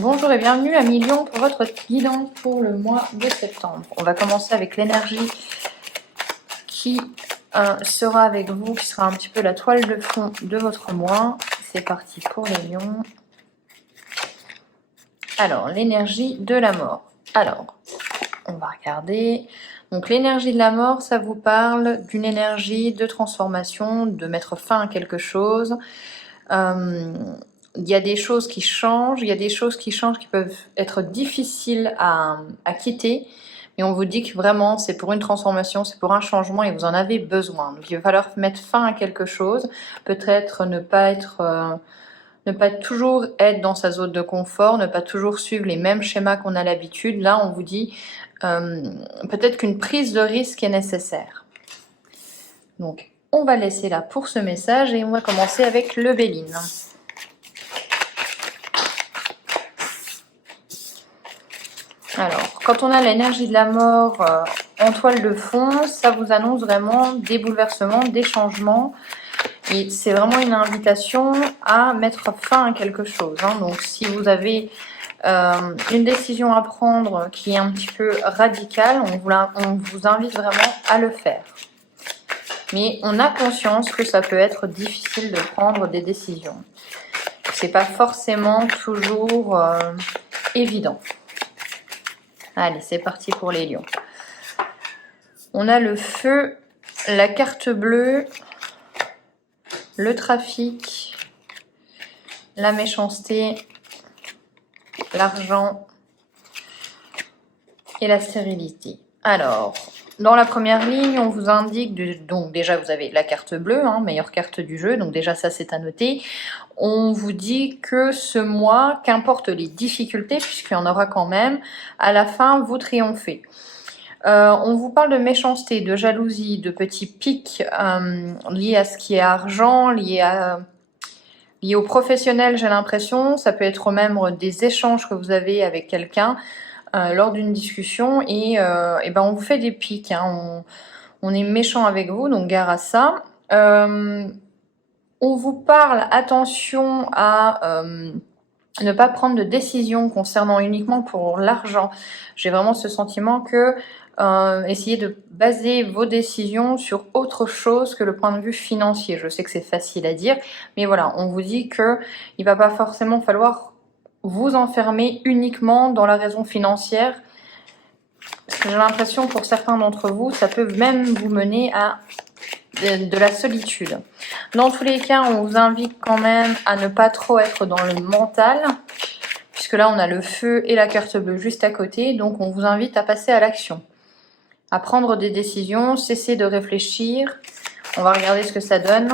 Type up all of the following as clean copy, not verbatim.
Bonjour et bienvenue à Lion pour votre guidance pour le mois de septembre. On va commencer avec l'énergie qui sera avec vous, qui sera un petit peu la toile de fond de votre mois. C'est parti pour les lions. Alors, l'énergie de la mort. Alors, on va regarder. Donc, l'énergie de la mort, ça vous parle d'une énergie de transformation, de mettre fin à quelque chose. Il y a des choses qui changent, il y a des choses qui changent qui peuvent être difficiles à quitter, mais on vous dit que vraiment c'est pour une transformation, c'est pour un changement et vous en avez besoin. Donc il va falloir mettre fin à quelque chose, peut-être ne pas toujours être dans sa zone de confort, ne pas toujours suivre les mêmes schémas qu'on a l'habitude. Là on vous dit peut-être qu'une prise de risque est nécessaire. Donc on va laisser là pour ce message et on va commencer avec le Béline. Alors, quand on a l'énergie de la mort en toile de fond, ça vous annonce vraiment des bouleversements, des changements. Et c'est vraiment une invitation à mettre fin à quelque chose. Donc, si vous avez une décision à prendre qui est un petit peu radicale, on vous invite vraiment à le faire. Mais on a conscience que ça peut être difficile de prendre des décisions. C'est pas forcément toujours évident. Allez, c'est parti pour les lions. On a le feu, la carte bleue, le trafic, la méchanceté, l'argent et la stérilité. Alors, dans la première ligne, on vous indique, donc déjà vous avez la carte bleue, meilleure carte du jeu, donc déjà ça c'est à noter. On vous dit que ce mois, qu'importe les difficultés, puisqu'il y en aura quand même, à la fin vous triomphez. On vous parle de méchanceté, de jalousie, de petits pics liés à ce qui est argent, liés au professionnel, j'ai l'impression. Ça peut être même des échanges que vous avez avec quelqu'un lors d'une discussion et ben on vous fait des pics. On est méchant avec vous, donc gare à ça. On vous parle, attention à ne pas prendre de décision concernant uniquement pour l'argent. J'ai vraiment ce sentiment que essayez de baser vos décisions sur autre chose que le point de vue financier. Je sais que c'est facile à dire, mais voilà, on vous dit que il va pas forcément falloir vous enfermer uniquement dans la raison financière. Parce que j'ai l'impression pour certains d'entre vous, ça peut même vous mener à de la solitude. Dans tous les cas, on vous invite quand même à ne pas trop être dans le mental, puisque là on a le feu et la carte bleue juste à côté, donc on vous invite à passer à l'action, à prendre des décisions, cesser de réfléchir. On va regarder ce que ça donne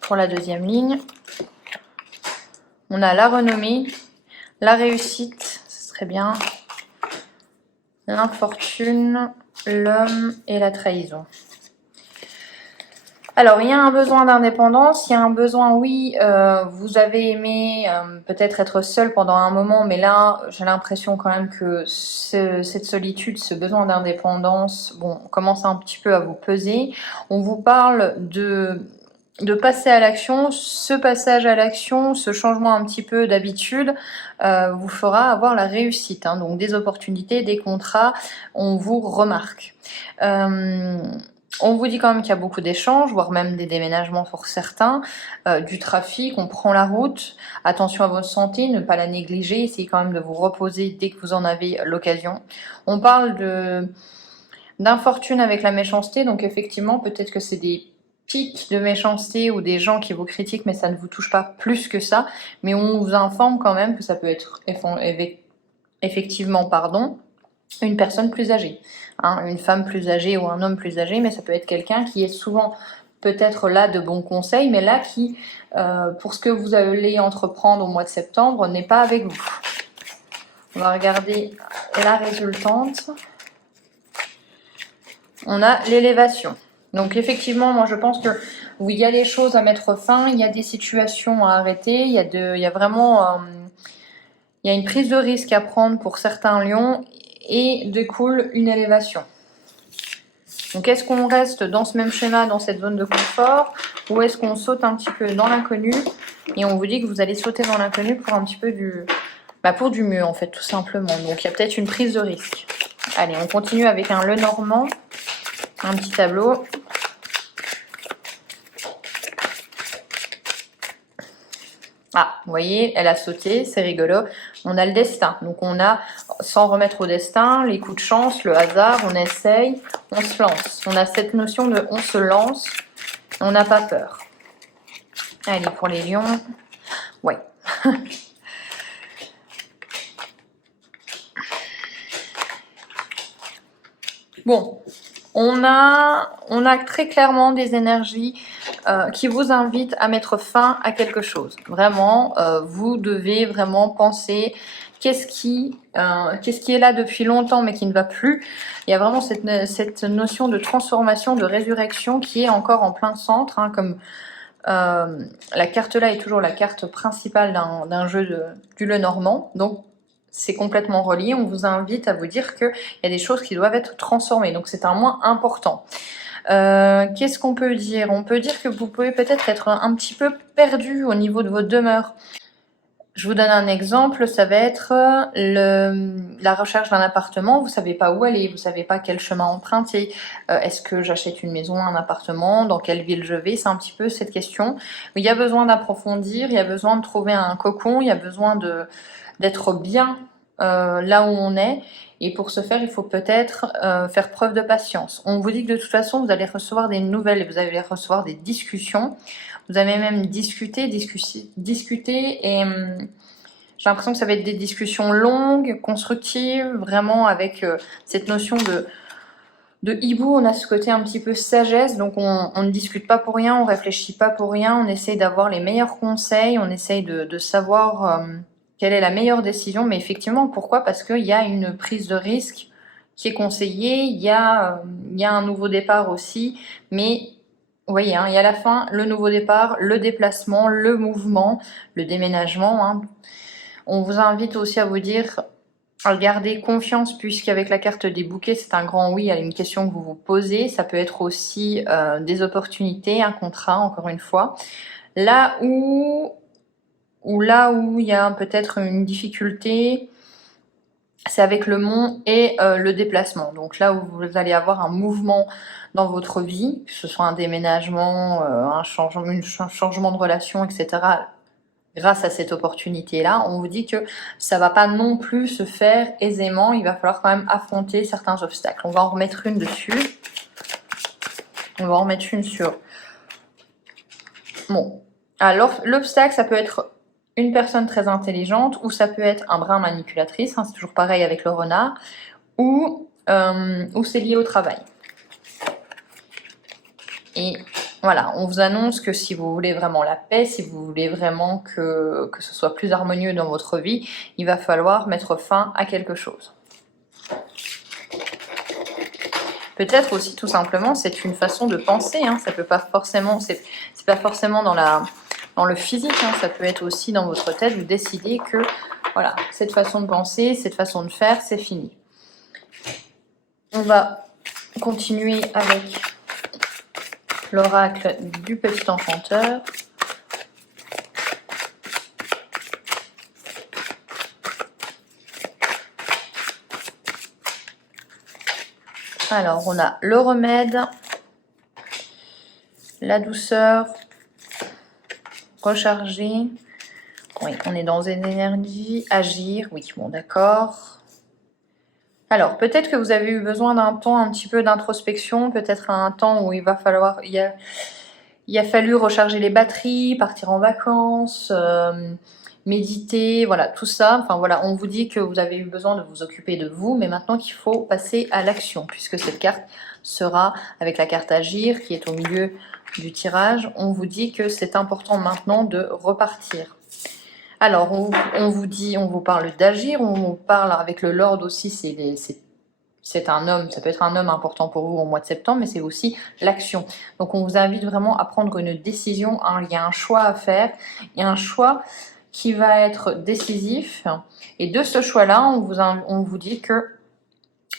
pour la deuxième ligne. On a la renommée, la réussite, ce serait bien, l'infortune, l'homme et la trahison. Alors, il y a un besoin d'indépendance, il y a un besoin, oui, vous avez aimé peut-être être seul pendant un moment, mais là, j'ai l'impression quand même que cette solitude, ce besoin d'indépendance, bon, commence un petit peu à vous peser. On vous parle de passer à l'action. Ce passage à l'action, ce changement un petit peu d'habitude, vous fera avoir la réussite. Donc, des opportunités, des contrats, on vous remarque. On vous dit quand même qu'il y a beaucoup d'échanges, voire même des déménagements pour certains, du trafic, on prend la route, attention à votre santé, ne pas la négliger, essayez quand même de vous reposer dès que vous en avez l'occasion. On parle d'infortune avec la méchanceté, donc effectivement peut-être que c'est des pics de méchanceté ou des gens qui vous critiquent mais ça ne vous touche pas plus que ça, mais on vous informe quand même que ça peut être effectivement, une personne plus âgée, une femme plus âgée ou un homme plus âgé, mais ça peut être quelqu'un qui est souvent peut-être là de bons conseils, mais là qui, pour ce que vous allez entreprendre au mois de septembre, n'est pas avec vous. On va regarder la résultante. On a l'élévation. Donc effectivement, moi je pense que oui, il y a des choses à mettre fin, il y a des situations à arrêter, il y a vraiment il y a une prise de risque à prendre pour certains lions et découle une élévation. Donc est-ce qu'on reste dans ce même schéma, dans cette zone de confort, ou est-ce qu'on saute un petit peu dans l'inconnu? Et on vous dit que vous allez sauter dans l'inconnu pour un petit peu pour du mieux en fait, tout simplement. Donc il y a peut-être une prise de risque. Allez, on continue avec un Lenormand, un petit tableau. Ah, vous voyez, elle a sauté, c'est rigolo. On a le destin. Donc on a, sans remettre au destin, les coups de chance, le hasard, on essaye, on se lance. On a cette notion de on se lance, on n'a pas peur. Allez, pour les lions, ouais. Bon, on a très clairement des énergies qui vous invitent à mettre fin à quelque chose. Vraiment, vous devez vraiment penser qu'est-ce qui est là depuis longtemps mais qui ne va plus. Il y a vraiment cette notion de transformation, de résurrection qui est encore en plein centre, hein, comme la carte là est toujours la carte principale d'un jeu du Lenormand. Donc c'est complètement relié. On vous invite à vous dire qu'il y a des choses qui doivent être transformées. Donc c'est un mois important. Qu'est-ce qu'on peut dire? On peut dire que vous pouvez peut-être être un petit peu perdu au niveau de votre demeure. Je vous donne un exemple, ça va être la recherche d'un appartement, vous savez pas où aller, vous savez pas quel chemin emprunter, est-ce que j'achète une maison, un appartement, dans quelle ville je vais, c'est un petit peu cette question. Il y a besoin d'approfondir, il y a besoin de trouver un cocon, il y a besoin d'être bien là où on est, et pour ce faire, il faut peut-être faire preuve de patience. On vous dit que de toute façon, vous allez recevoir des nouvelles, vous allez recevoir des discussions. Vous avez même discuté et j'ai l'impression que ça va être des discussions longues, constructives, vraiment avec cette notion de hibou. On a ce côté un petit peu sagesse, donc on ne discute pas pour rien, on réfléchit pas pour rien, on essaye d'avoir les meilleurs conseils, on essaye de savoir quelle est la meilleure décision. Mais effectivement, pourquoi? Parce qu'il y a une prise de risque qui est conseillée, il y a un nouveau départ aussi, mais vous voyez, hein, il y a à la fin le nouveau départ, le déplacement, le mouvement, le déménagement. Hein. On vous invite aussi à vous dire, à garder confiance, puisqu'avec la carte des bouquets, c'est un grand oui à une question que vous vous posez. Ça peut être aussi des opportunités, un contrat, encore une fois. Là où il y a peut-être une difficulté, c'est avec le mont et le déplacement. Donc là où vous allez avoir un mouvement dans votre vie, que ce soit un déménagement, un changement de relation, etc. Grâce à cette opportunité-là, on vous dit que ça va pas non plus se faire aisément. Il va falloir quand même affronter certains obstacles. On va en remettre une dessus. On va en remettre une sur... Bon. Alors, l'obstacle, ça peut être une personne très intelligente, ou ça peut être un brin manipulatrice, hein, c'est toujours pareil avec le renard, ou c'est lié au travail. Et voilà, on vous annonce que si vous voulez vraiment la paix, si vous voulez vraiment que ce soit plus harmonieux dans votre vie, il va falloir mettre fin à quelque chose. Peut-être aussi tout simplement, c'est une façon de penser, hein, ça peut pas forcément, c'est pas forcément dans le physique, hein, ça peut être aussi dans votre tête, vous décidez que voilà, cette façon de penser, cette façon de faire, c'est fini. On va continuer avec l'oracle du petit enchanteur. Alors, on a le remède, la douceur, recharger. Oui, on est dans une énergie, agir. Oui, bon, d'accord. Alors, peut-être que vous avez eu besoin d'un temps un petit peu d'introspection, peut-être un temps où il a fallu recharger les batteries, partir en vacances, méditer, voilà, tout ça. Enfin voilà, on vous dit que vous avez eu besoin de vous occuper de vous, mais maintenant qu'il faut passer à l'action, puisque cette carte sera avec la carte agir qui est au milieu du tirage. On vous dit que c'est important maintenant de repartir. Alors, on vous parle d'agir, on vous parle avec le Lord aussi, c'est un homme, ça peut être un homme important pour vous au mois de septembre, mais c'est aussi l'action. Donc on vous invite vraiment à prendre une décision, hein. Il y a un choix à faire, il y a un choix qui va être décisif, et de ce choix-là, on vous dit que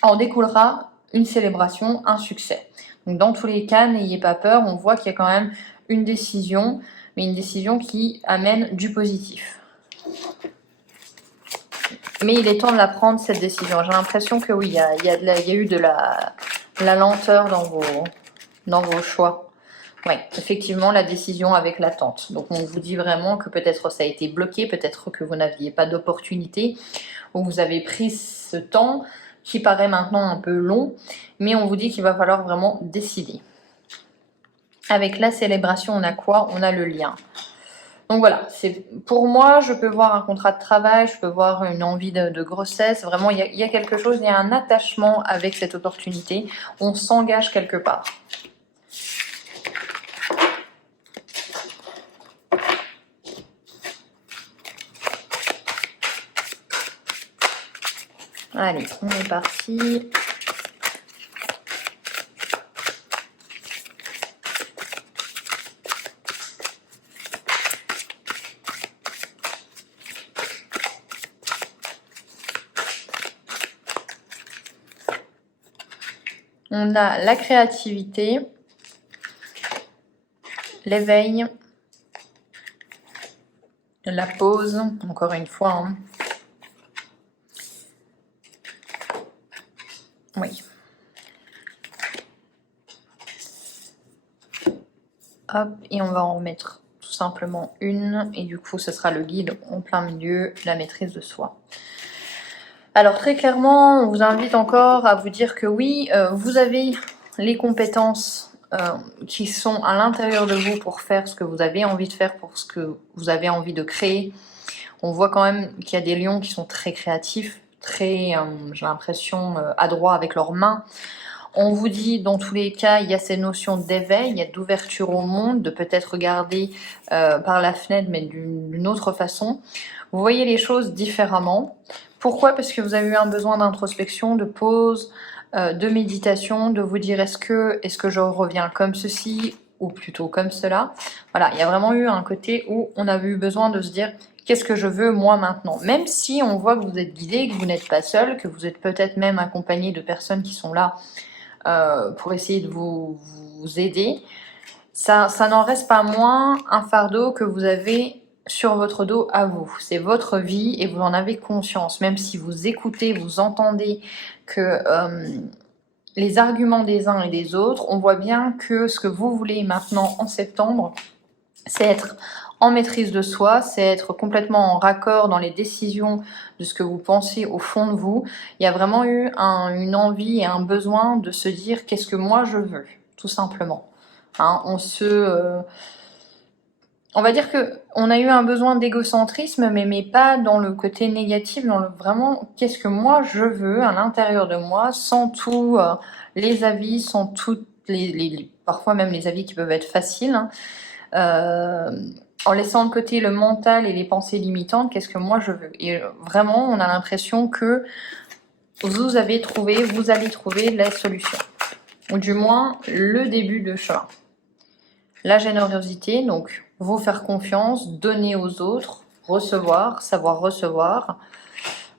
en découlera une célébration, un succès. Donc dans tous les cas, n'ayez pas peur, on voit qu'il y a quand même une décision, mais une décision qui amène du positif. Mais il est temps de la prendre, cette décision. J'ai l'impression que oui, il y a eu de la lenteur dans vos choix. Oui, effectivement, la décision avec l'attente. Donc on vous dit vraiment que peut-être ça a été bloqué, peut-être que vous n'aviez pas d'opportunité, ou vous avez pris ce temps qui paraît maintenant un peu long, mais on vous dit qu'il va falloir vraiment décider. Avec la célébration, on a quoi? On a le lien. Donc voilà, pour moi, je peux voir un contrat de travail, je peux voir une envie de grossesse. Vraiment, il y a quelque chose, il y a un attachement avec cette opportunité. On s'engage quelque part. Allez, on est parti. On a la créativité, l'éveil, la pause, encore une fois. Hein. Oui. Hop, et on va en remettre tout simplement une. Et du coup, ce sera le guide en plein milieu, la maîtrise de soi. Alors très clairement, on vous invite encore à vous dire que oui, vous avez les compétences qui sont à l'intérieur de vous pour faire ce que vous avez envie de faire, pour ce que vous avez envie de créer. On voit quand même qu'il y a des lions qui sont très créatifs, très, j'ai l'impression, adroits avec leurs mains. On vous dit, dans tous les cas, il y a ces notions d'éveil, il y a d'ouverture au monde, de peut-être regarder par la fenêtre, mais d'une autre façon. Vous voyez les choses différemment. Pourquoi? Parce que vous avez eu un besoin d'introspection, de pause, de méditation, de vous dire est-ce que je reviens comme ceci ou plutôt comme cela. Voilà, il y a vraiment eu un côté où on avait eu besoin de se dire qu'est-ce que je veux moi maintenant. Même si on voit que vous êtes guidé, que vous n'êtes pas seul, que vous êtes peut-être même accompagné de personnes qui sont là pour essayer de vous aider, ça n'en reste pas moins un fardeau que vous avez sur votre dos à vous. C'est votre vie et vous en avez conscience. Même si vous écoutez, vous entendez que les arguments des uns et des autres, on voit bien que ce que vous voulez maintenant en septembre, c'est être en maîtrise de soi, c'est être complètement en raccord dans les décisions de ce que vous pensez au fond de vous. Il y a vraiment eu une envie et un besoin de se dire qu'est-ce que moi je veux, tout simplement. Hein, on va dire que on a eu un besoin d'égocentrisme, mais pas dans le côté négatif, dans vraiment qu'est-ce que moi je veux à l'intérieur de moi, sans tous les avis, sans toutes parfois même les avis qui peuvent être faciles, hein, en laissant de côté le mental et les pensées limitantes, qu'est-ce que moi je veux. Et vraiment, on a l'impression que vous allez trouver la solution, ou du moins le début de chemin. La générosité, donc vous faire confiance, donner aux autres, recevoir, savoir recevoir.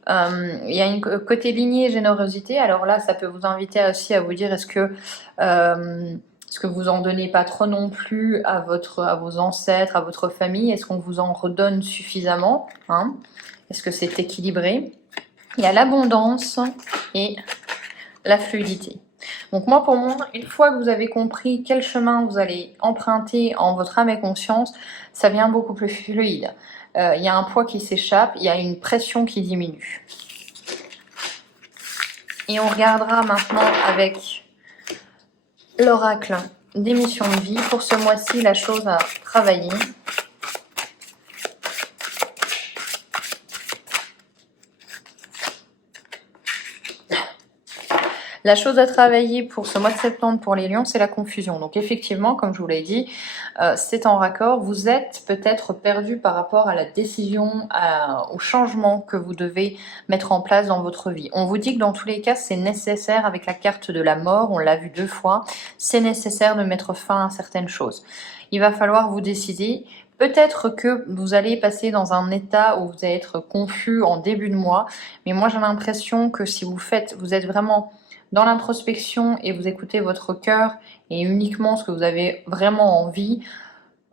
Il y a une côté lignée générosité, alors là ça peut vous inviter aussi à vous dire est-ce que vous en donnez pas trop non plus à vos ancêtres, à votre famille? Est-ce qu'on vous en redonne suffisamment, hein? Est-ce que c'est équilibré? Il y a l'abondance et la fluidité. Donc moi, pour moi, une fois que vous avez compris quel chemin vous allez emprunter en votre âme et conscience, ça devient beaucoup plus fluide. Il y a un poids qui s'échappe, il y a une pression qui diminue. Et on regardera maintenant avec l'oracle des missions de vie. Pour ce mois-ci, la chose à travailler. La chose à travailler pour ce mois de septembre pour les lions, c'est la confusion. Donc effectivement, comme je vous l'ai dit, c'est en raccord. Vous êtes peut-être perdu par rapport à la décision, au changement que vous devez mettre en place dans votre vie. On vous dit que dans tous les cas, c'est nécessaire avec la carte de la mort, on l'a vu 2 fois, c'est nécessaire de mettre fin à certaines choses. Il va falloir vous décider. Peut-être que vous allez passer dans un état où vous allez être confus en début de mois, mais moi j'ai l'impression que si vous êtes vraiment dans l'introspection et vous écoutez votre cœur et uniquement ce que vous avez vraiment envie,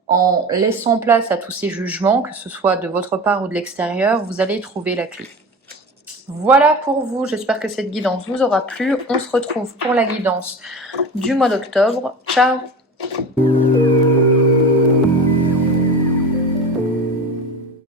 en laissant place à tous ces jugements, que ce soit de votre part ou de l'extérieur, vous allez trouver la clé. Voilà pour vous, j'espère que cette guidance vous aura plu. On se retrouve pour la guidance du mois d'octobre. Ciao!